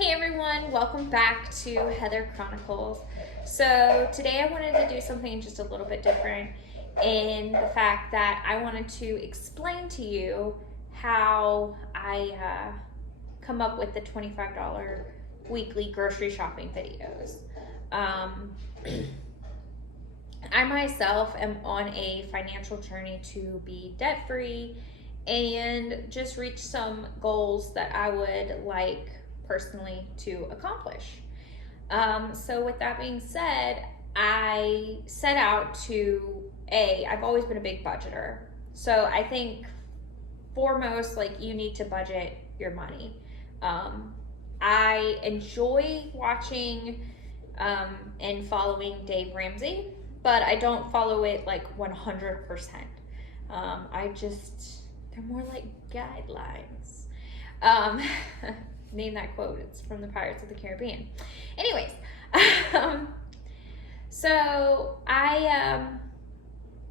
Hey everyone, welcome back to Heather Chronicles. So today I wanted to do something just a little bit different in the fact that I wanted to explain to you how I come up with the $25 weekly grocery shopping videos. I myself am on a financial journey to be debt-free and just reach some goals that I would like personally to accomplish. So with that being said, I set out to, I've always been a big budgeter. So I think foremost, like, you need to budget your money. I enjoy watching and following Dave Ramsey, but I don't follow it like 100%. They're more like guidelines. Name that quote, it's from the Pirates of the Caribbean. Anyways, so I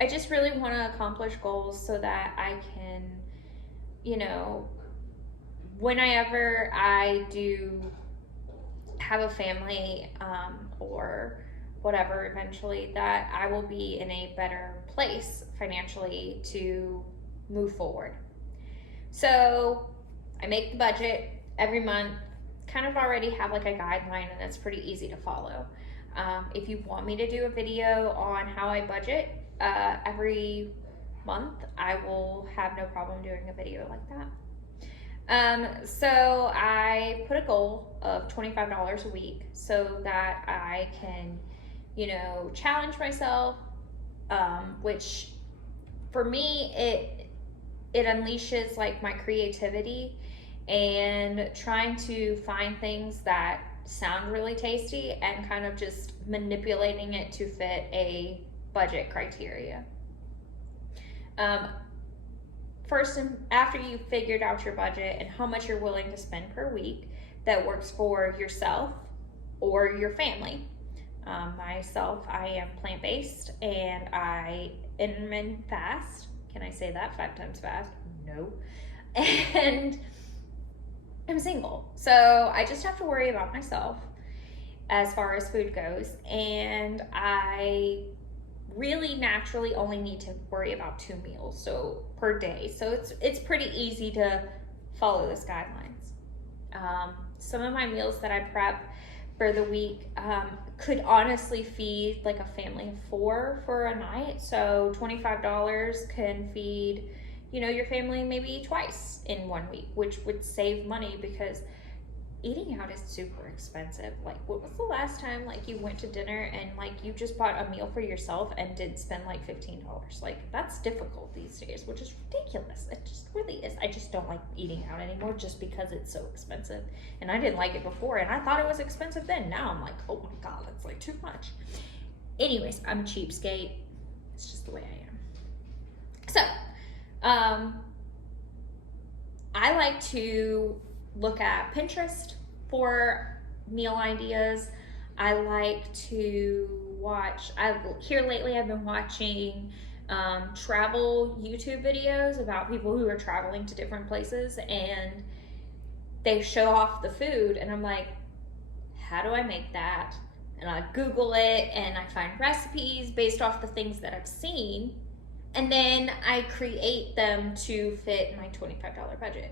just really want to accomplish goals so that I can, whenever I do have a family or whatever eventually, that I will be in a better place financially to move forward. So I make the budget every month, kind of already have like a guideline, and it's pretty easy to follow. If you want me to do a video on how I budget every month, I will have no problem doing a video like that. So I put a goal of $25 a week so that I can, challenge myself, which for me, it unleashes like my creativity and trying to find things that sound really tasty and kind of just manipulating it to fit a budget criteria. First, after you've figured out your budget and how much you're willing to spend per week that works for yourself or your family. Myself, I am plant-based and I intermittent fast. Can I say that 5 times fast? No. And I'm single, so I just have to worry about myself as far as food goes, and I really naturally only need to worry about 2 meals per day, so it's pretty easy to follow this guidelines. Some of my meals that I prep for the week could honestly feed like a family of 4 for a night, so $25 can feed your family maybe twice in 1 week, which would save money because eating out is super expensive. Like, what was the last time like you went to dinner and like you just bought a meal for yourself and did spend like $15? Like, that's difficult these days, which is ridiculous. It just really is. I just don't like eating out anymore just because it's so expensive. And I didn't like it before and I thought it was expensive then. Now I'm like, oh my God, it's like too much. Anyways, I'm a cheapskate. It's just the way I am. So, I like to look at Pinterest for meal ideas. I like to watch, here lately I've been watching travel YouTube videos about people who are traveling to different places and they show off the food, and I'm like, how do I make that? And I Google it and I find recipes based off the things that I've seen. And then I create them to fit my $25 budget.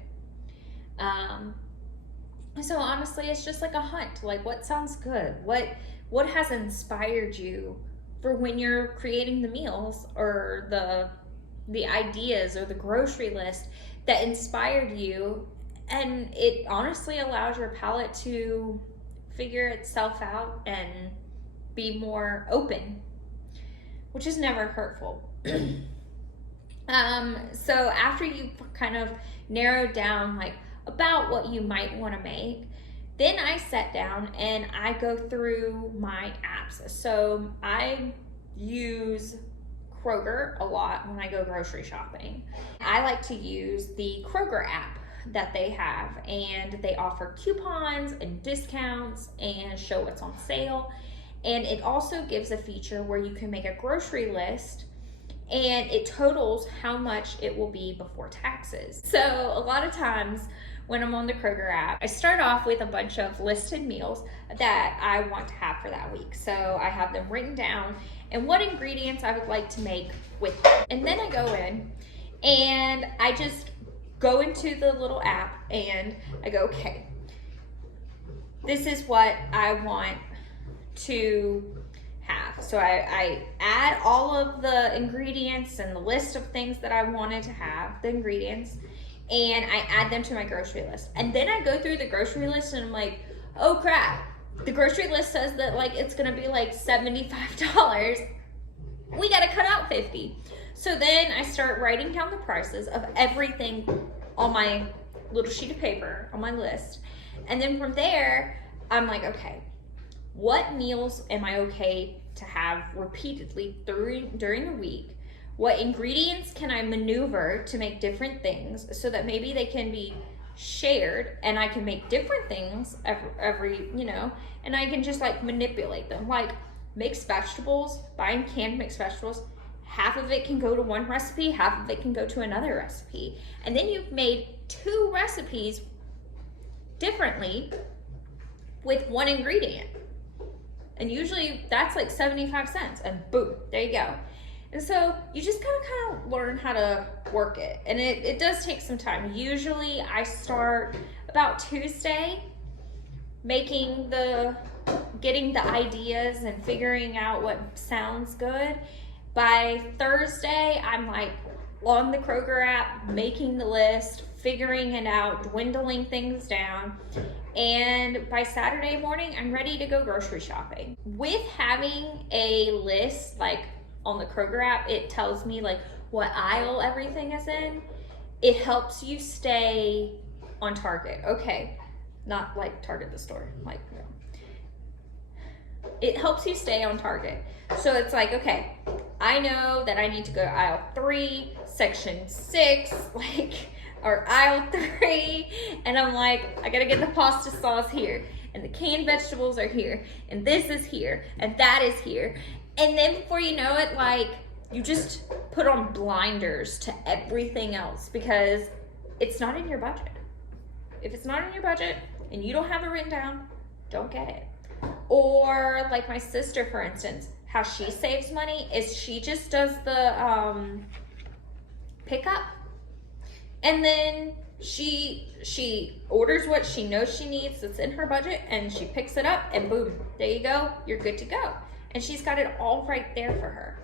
So honestly, it's just like a hunt. Like, what sounds good? What has inspired you for when you're creating the meals or the ideas or the grocery list that inspired you? And it honestly allows your palate to figure itself out and be more open, which is never hurtful. So after you kind of narrowed down like about what you might want to make, then I sat down and I go through my apps. So I use Kroger a lot when I go grocery shopping. I like to use the Kroger app that they have, and they offer coupons and discounts and show what's on sale. And it also gives a feature where you can make a grocery list and it totals how much it will be before taxes. So a lot of times when I'm on the Kroger app, I start off with a bunch of listed meals that I want to have for that week. So I have them written down and what ingredients I would like to make with them. And then I go in and I just go into the little app and I go, okay, this is what I want to have. So I add all of the ingredients and the list of things that I wanted to have, the ingredients, and I add them to my grocery list. And then I go through the grocery list and I'm like, oh crap, the grocery list says that like it's gonna be like $75. We gotta cut out 50. So then I start writing down the prices of everything on my little sheet of paper on my list. And then from there, I'm like, okay, what meals am I okay to have repeatedly during the week? What ingredients can I maneuver to make different things so that maybe they can be shared and I can make different things every and I can just like manipulate them. Like mixed vegetables, buying canned mixed vegetables, half of it can go to one recipe, half of it can go to another recipe. And then you've made 2 recipes differently with one ingredient. And usually that's like 75 cents and boom, there you go. And so you just gotta kind of learn how to work it. And it does take some time. Usually I start about Tuesday getting the ideas and figuring out what sounds good. By Thursday, I'm like on the Kroger app, making the list, figuring it out, dwindling things down. And by Saturday morning, I'm ready to go grocery shopping. With having a list, like on the Kroger app, it tells me like what aisle everything is in. It helps you stay on target. Okay, not like Target the store, like it helps you stay on target. So it's like, okay, I know that I need to go to aisle 3, section 6, or aisle 3, and I'm like, I gotta get the pasta sauce here, and the canned vegetables are here, and this is here, and that is here. And then before you know it, like, you just put on blinders to everything else because it's not in your budget. If it's not in your budget and you don't have it written down, don't get it. Or like my sister, for instance, how she saves money is she just does the pickup, and then she orders what she knows she needs that's in her budget, and she picks it up, and boom, there you go, you're good to go. And she's got it all right there for her.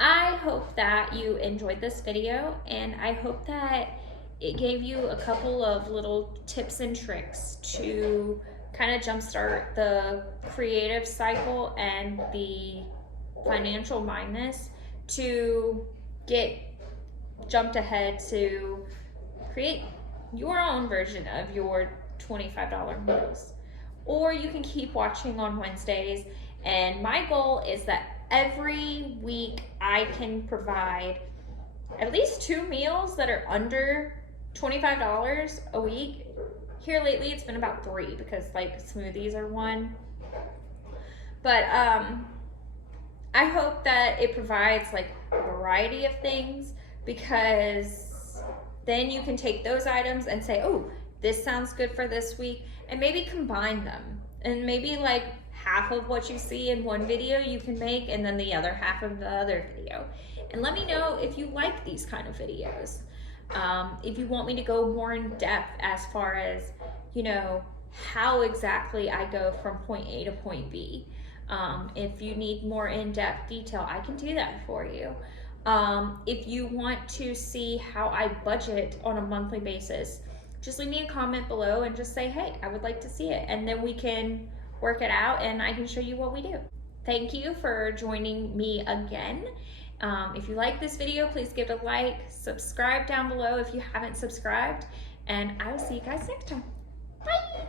I hope that you enjoyed this video, and I hope that it gave you a couple of little tips and tricks to kind of jumpstart the creative cycle and the financial mindness to get jumped ahead to create your own version of your $25 meals. Or you can keep watching on Wednesdays, and my goal is that every week I can provide at least 2 meals that are under $25 a week. Here lately it's been about 3 because like smoothies are one. But I hope that it provides like a variety of things, because then you can take those items and say, oh, this sounds good for this week, and maybe combine them. And maybe like half of what you see in one video you can make, and then the other half of the other video. And let me know if you like these kind of videos. If you want me to go more in depth as far as, how exactly I go from point A to point B. If you need more in-depth detail, I can do that for you. If you want to see how I budget on a monthly basis, just leave me a comment below and just say, hey, I would like to see it. And then we can work it out and I can show you what we do. Thank you for joining me again. If you like this video, please give it a like, subscribe down below if you haven't subscribed, and I will see you guys next time. Bye!